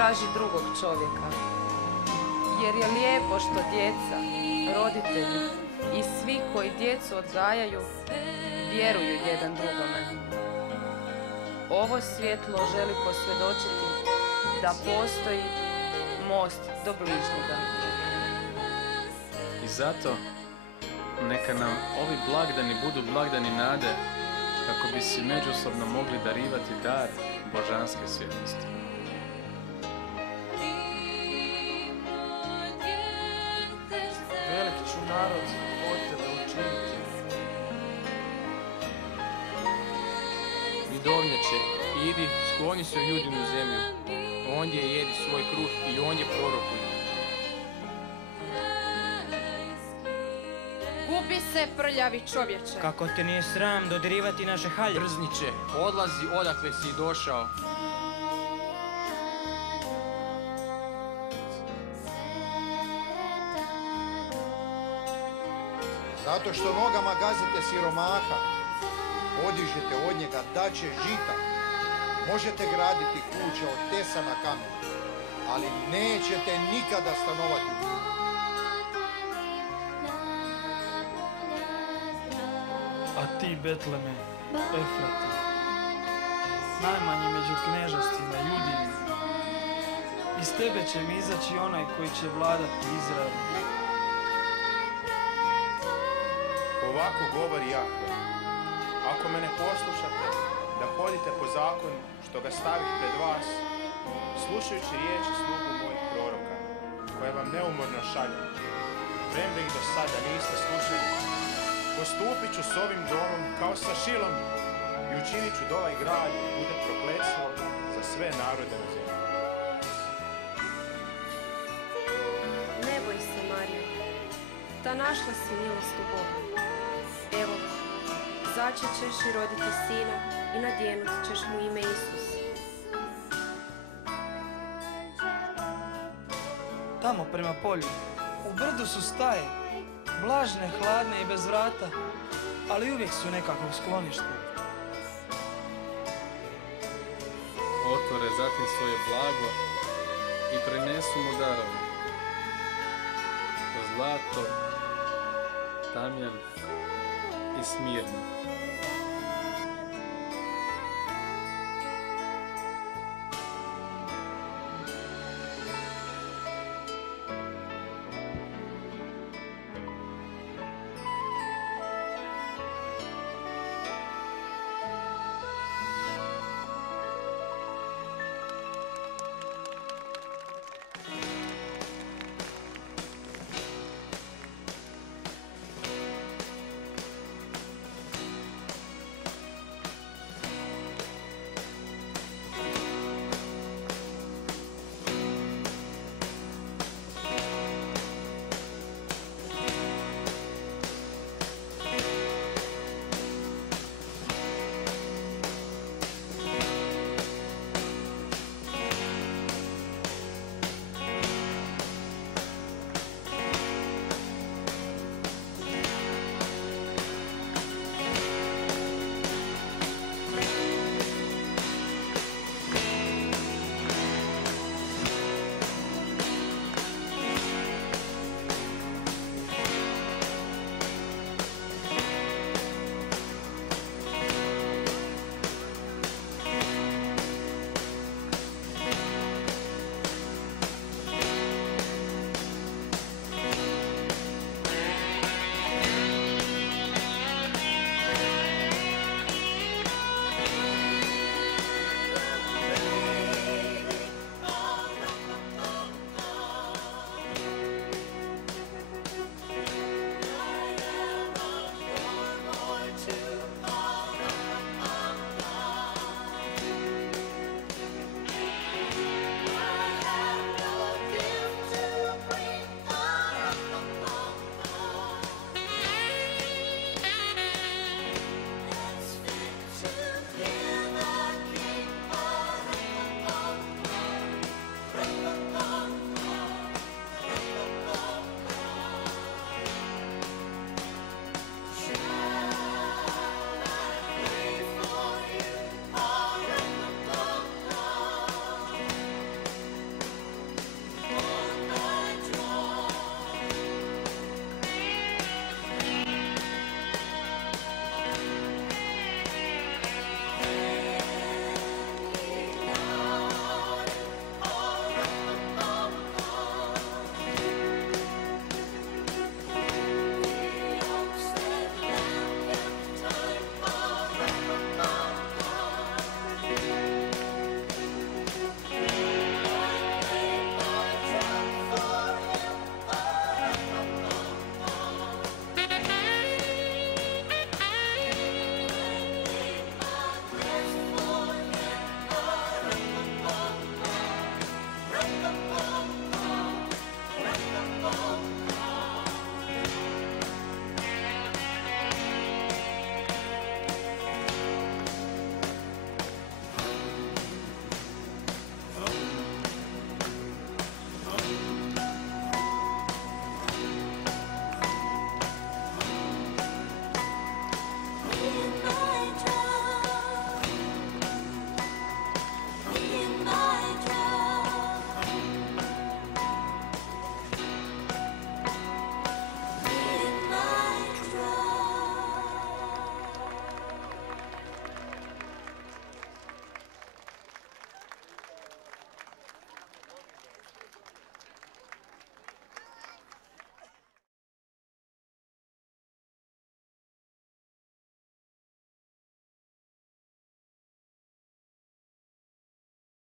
traži drugog čovjeka. Jer je lijepo što djeca, roditelji i svi koji djecu odgajaju vjeruju jedan drugome. Ovo svjetlo želi posvjedočiti da postoji most do bližnjega. I zato neka nam ovi blagdani budu blagdani nade, kako bi si međusobno mogli darivati dar božanske svjetlosti. Velik ću narod od tebe učiniti. Vidovnjače, idi, skloni se u Judinu zemlju. Ondje jedi svoj kruh i ondje prorokuj. Gubi se, prljavi čovječe. Kako te nije sram dodirivati naše halje? Drzniče, odlazi odakle si došao. Zato što nogama gazite siromaha, podižete od njega daće žita. Možete graditi kuće od tesa na kamen, ali nećete nikada stanovati u njima. A ti, Betleme, Efrata, najmanji među knežostima, Judini, iz tebe će mi izaći onaj koji će vladati Izraelom. Ovako govori Jahve, ako me ne poslušate, da hodite po zakonu što ga stavih pred vas, slušajući riječi slugu mojih proroka, koje vam neumorno šaljem, premda ih do sada niste slušali, postupit ću s ovim domom kao sa Šilom i učinit ću da ovaj grad bude prokletstvo za sve narode na zemlji. Ne boj se, Marija, ta našla si milost u Bogu. Evo, začet ćeš i roditi sina i nadjenut ćeš mu ime Isus. Tamo prema polju, u brdu su staje, vlažne, hladne i bez vrata, ali uvijek su nekakvog sklonište. Otvore zatim svoje blago i prenesu mu darove. Zlato, tamjan i smirno. Marija.